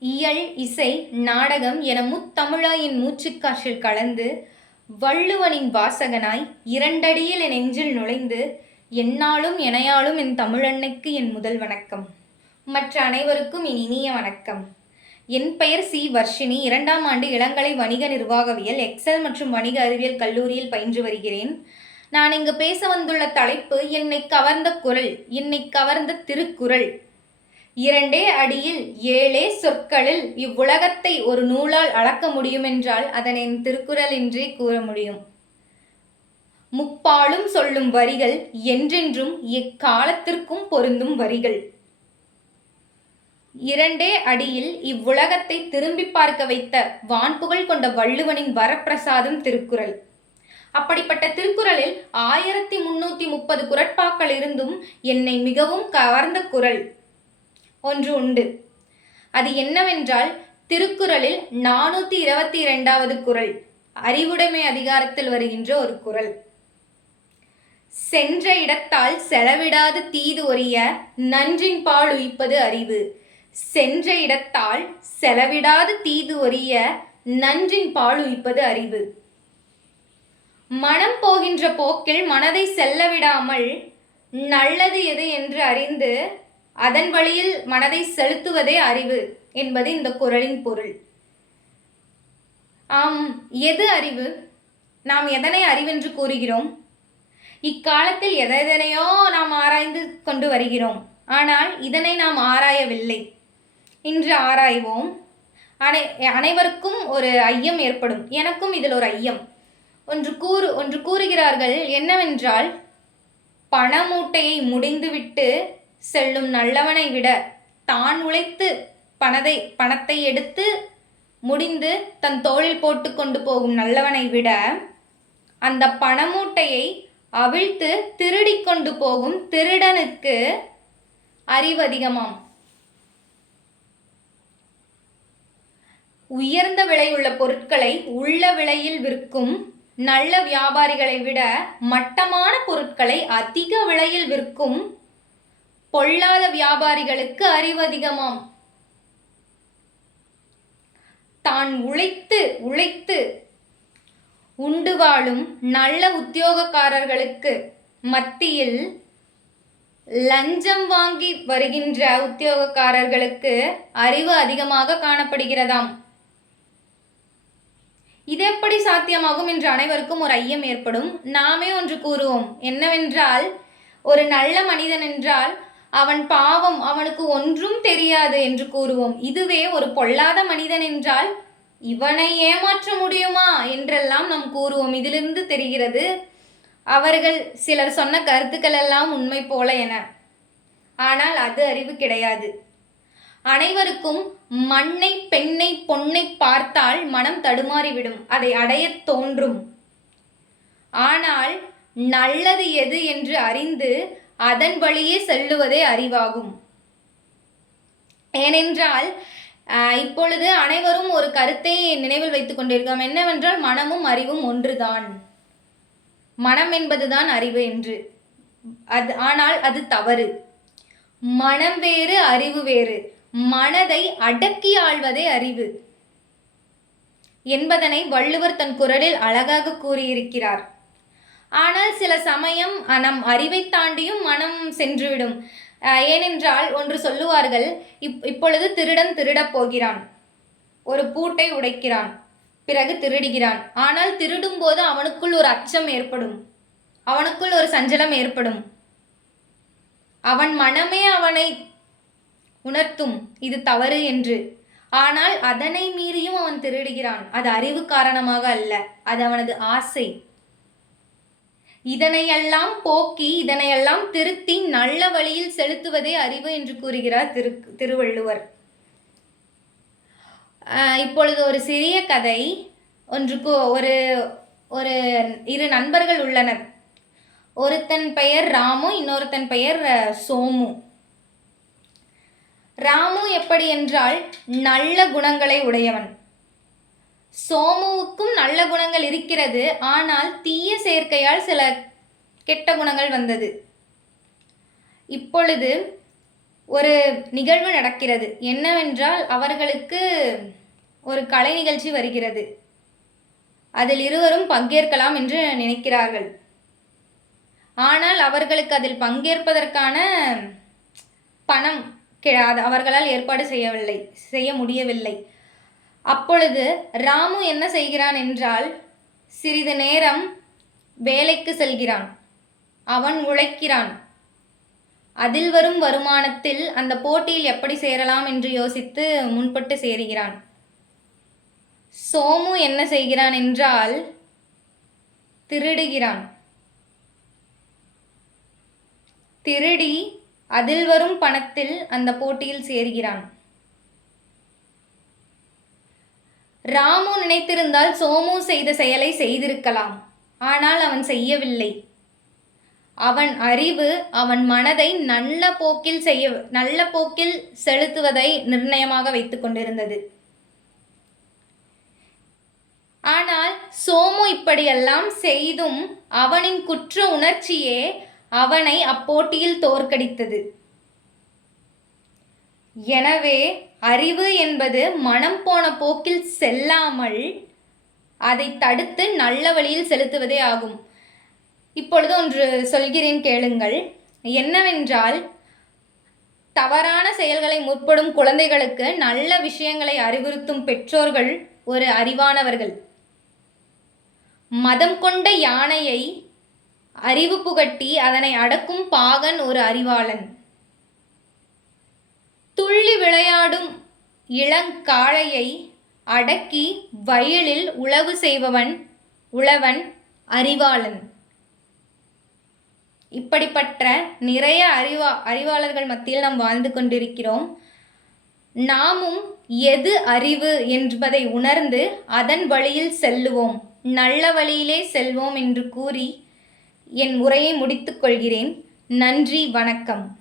இயல் இசை நாடகம் என முத்தமிழாயின் மூச்சுக்காற்றில் கலந்து வள்ளுவனின் வாசகனாய் இரண்டடியில் என் நெஞ்சில் நுழைந்து என்னாலும் எனையாலும் என் தமிழன்னைக்கு என் முதல் வணக்கம். மற்ற அனைவருக்கும் என் இனிய வணக்கம். என் பெயர் சி. வர்ஷினி. இரண்டாம் ஆண்டு இளங்கலை வணிக நிர்வாகவியல் எக்ஸல் மற்றும் வணிக அறிவியல் கல்லூரியில் பயின்று வருகிறேன். நான் இங்கு பேச வந்துள்ள தலைப்பு என்னை கவர்ந்த குரல் என்னை கவர்ந்த திருக்குறள் இரண்டே அடியில் ஏழே சொற்களில் இவ்வுலகத்தை ஒரு நூலால் அளக்க முடியுமென்றால் அதனை என் திருக்குறள் என்றே கூற முடியும். முப்பாலும் சொல்லும் வரிகள் என்றென்றும் எக்காலத்திற்கும் பொருந்தும் வரிகள். இரண்டே அடியில் இவ்வுலகத்தை திரும்பி பார்க்க வைத்த வான்புகழ் கொண்ட வள்ளுவனின் வரப்பிரசாதம் திருக்குறள். அப்படிப்பட்ட திருக்குறளில் ஆயிரத்தி முன்னூத்தி முப்பது குரட்பாக்கள் இருந்தும் என்னை மிகவும் கவர்ந்த குரல். ஒன்று உண்டு. அது என்னவென்றால் திருக்குறளில் நானூத்தி இருபத்தி இரண்டாவது குறள் அறிவுடைமை அதிகாரத்தில் வருகின்ற ஒரு குறள். சென்ற இடத்தால் செலவிடாது தீது ஒரிய நன்றின் பால் உய்ப்பது அறிவு. சென்ற இடத்தால் செலவிடாது தீது ஒரிய நன்றின் பால் உய்ப்பது அறிவு. மனம் போகின்ற போக்கில் மனதை செல்ல விடாமல் நல்லது எது என்று அறிந்து அதன் வழியில் மனதை செலுத்துவதே அறிவு என்பது இந்த குரலின் பொருள். ஆம் எது அறிவு? நாம் எதனை அறிவென்று கூறுகிறோம்? இக்காலத்தில் எதெதனையோ நாம் ஆராய்ந்து கொண்டு வருகிறோம். ஆனால் இதனை நாம் ஆராயவில்லை. இன்று ஆராய்வோம். அனை அனைவருக்கும் ஒரு ஐயம் ஏற்படும். எனக்கும் இதில் ஒரு ஐயம். ஒன்று கூறு ஒன்று கூறுகிறார்கள் என்னவென்றால் பணமூட்டையை முடிந்துவிட்டு செல்லும் நல்லவனை விட தான் உழைத்து பணத்தை பணத்தை எடுத்து முடிந்து தன் தோளில் போட்டு கொண்டு போகும் நல்லவனை விட அந்த பணமூட்டையை அவிழ்த்து திருடி கொண்டு போகும் திருடனுக்கு அறிவு அதிகமாம். உயர்ந்த விலையுள்ள பொருட்களை உள்ள விலையில் விற்கும் நல்ல வியாபாரிகளை விட மட்டமான பொருட்களை அதிக விலையில் விற்கும் பொல்லாத வியாபாரிகளுக்கு அறிவு அதிகமாம். தான் உழைத்து உழைத்து உண்டு வாழும் நல்ல உத்தியோகக்காரர்களுக்கு மத்தியில் லஞ்சம் வாங்கி வருகின்ற உத்தியோகக்காரர்களுக்கு அறிவு அதிகமாக காணப்படுகிறதாம். இது எப்படி சாத்தியமாகும் என்று அனைவருக்கும் ஒரு ஐயம் ஏற்படும். நாமே ஒன்று கூறுவோம். என்னவென்றால் ஒரு நல்ல மனிதன் என்றால் அவன் பாவம் அவனுக்கு ஒன்றும் தெரியாது என்று கூறுவோம். இதுவே ஒரு பொல்லாத மனிதன் என்றால் இவனை ஏமாற்ற முடியுமா என்றெல்லாம் நாம் கூறுவோம். இதிலிருந்து தெரிகிறது அவர்கள் சிலர் சொன்ன கருத்துக்கள் எல்லாம் உண்மை போல என. ஆனால் அது அறிவு கிடையாது. அனைவருக்கும் மண்ணை பெண்ணை பொன்னை பார்த்தால் மனம் தடுமாறிவிடும். அதை அடையத் தோன்றும். ஆனால் நல்லது எது என்று அறிந்து அதன் வழியே செல்லுவதே அறிவாகும். ஏனென்றால் இப்பொழுது அனைவரும் ஒரு கருத்தை நினைவில் வைத்துக் கொண்டிருக்கிறோம். என்னவென்றால் மனமும் அறிவும் ஒன்றுதான். மனம் என்பதுதான் அறிவு என்று. அது ஆனால் அது தவறு. மனம் வேறு அறிவு வேறு. மனதை அடக்கி ஆள்வதே அறிவு என்பதனை வள்ளுவர் தன் குரலில் அழகாக கூறியிருக்கிறார். ஆனால் சில சமயம் நம் அறிவை தாண்டியும் மனம் சென்றுவிடும். ஏனென்றால் ஒன்று சொல்லுவார்கள் இப் இப்பொழுது திருடன் திருடப் போகிறான். ஒரு பூட்டை உடைக்கிறான். பிறகு திருடுகிறான். ஆனால் திருடும் போது அவனுக்குள் ஒரு அச்சம் ஏற்படும். அவனுக்குள் ஒரு சஞ்சலம் ஏற்படும். அவன் மனமே அவனை உணர்த்தும். இது தவறு என்று. ஆனால் அதனை மீறியும் அவன் திருடுகிறான். அது அறிவு காரணமாக அல்ல. அது அவனது ஆசை. இதனையெல்லாம் போக்கி இதனையெல்லாம் திருத்தி நல்ல வழியில் செலுத்துவதே அறிவு என்று கூறுகிறார் திரு திருவள்ளுவர். இப்பொழுது ஒரு சிறிய கதை ஒன்றுக்கு ஒரு ஒரு இரு நண்பர்கள் உள்ளனர். ஒருத்தன் பெயர் ராமு இன்னொருத்தன் பெயர் சோமு. ராமு எப்படி என்றால் நல்ல குணங்களை உடையவன். சோமுவுக்கும் நல்ல குணங்கள் இருக்கிறது. ஆனால் தீய சேர்க்கையால் சில கெட்ட குணங்கள் வந்தது. இப்பொழுது ஒரு நிகழ்வு நடக்கிறது. என்னவென்றால் அவர்களுக்கு ஒரு கலை நிகழ்ச்சி வருகிறது. அதில் இருவரும் பங்கேற்கலாம் என்று நினைக்கிறார்கள். ஆனால் அவர்களுக்கு அதில் பங்கேற்பதற்கான பணம் கி- அவர்களால் ஏற்பாடு செய்யவில்லை செய்ய முடியவில்லை. அப்பொழுது ராமு என்ன செய்கிறான் என்றால் சிறிது நேரம் வேலைக்கு செல்கிறான். அவன் உழைக்கிறான். அதில் வரும் வருமானத்தில் அந்த போட்டியில் எப்படி சேரலாம் என்று யோசித்து முன்பட்டு சேருகிறான். சோமு என்ன செய்கிறான் என்றால் திருடுகிறான். திருடி அதில் வரும் பணத்தில் அந்த போட்டியில் சேருகிறான். ராமு நினைத்திருந்தால் சோமு செய்த செயலை செய்திருக்கலாம். ஆனால் அவன் செய்யவில்லை. அவன் அறிவு அவன் மனதை நல்ல போக்கில் செய்ய நல்ல போக்கில் செலுத்துவதை நிர்ணயமாக வைத்துக் கொண்டிருந்தது. ஆனால் சோமு இப்படியெல்லாம் செய்தும் அவனின் குற்ற உணர்ச்சியே அவனை அப்போட்டியில் தோற்கடித்தது. எனவே அறிவு என்பது மனம் போன போக்கில் செல்லாமல் அதை தடுத்து நல்ல வழியில் செலுத்துவதே ஆகும். இப்பொழுது ஒன்று சொல்கிறேன் கேளுங்கள். என்னவென்றால் தவறான செயல்களை முற்படும் குழந்தைகளுக்கு நல்ல விஷயங்களை அறிவுறுத்தும் பெற்றோர்கள் ஒரு அறிவானவர்கள். மதம் கொண்ட யானையை அறிவு புகட்டி அதனை அடக்கும் பாகன் ஒரு அறிவாளன். துள்ளி விளையாடும் இளங்காளையை அடக்கி வயலில் உழவு செய்பவன் உழவன் அறிவாளன். இப்படிப்பட்ட நிறைய அறிவா அறிவாளர்கள் மத்தியில் நாம் வாழ்ந்து கொண்டிருக்கிறோம். நாமும் எது அறிவு என்பதை உணர்ந்து அதன் வழியில் செல்லுவோம். நல்ல வழியிலே செல்வோம் என்று கூறி என் உரையை முடித்துக்கொள்கிறேன் நன்றி வணக்கம்.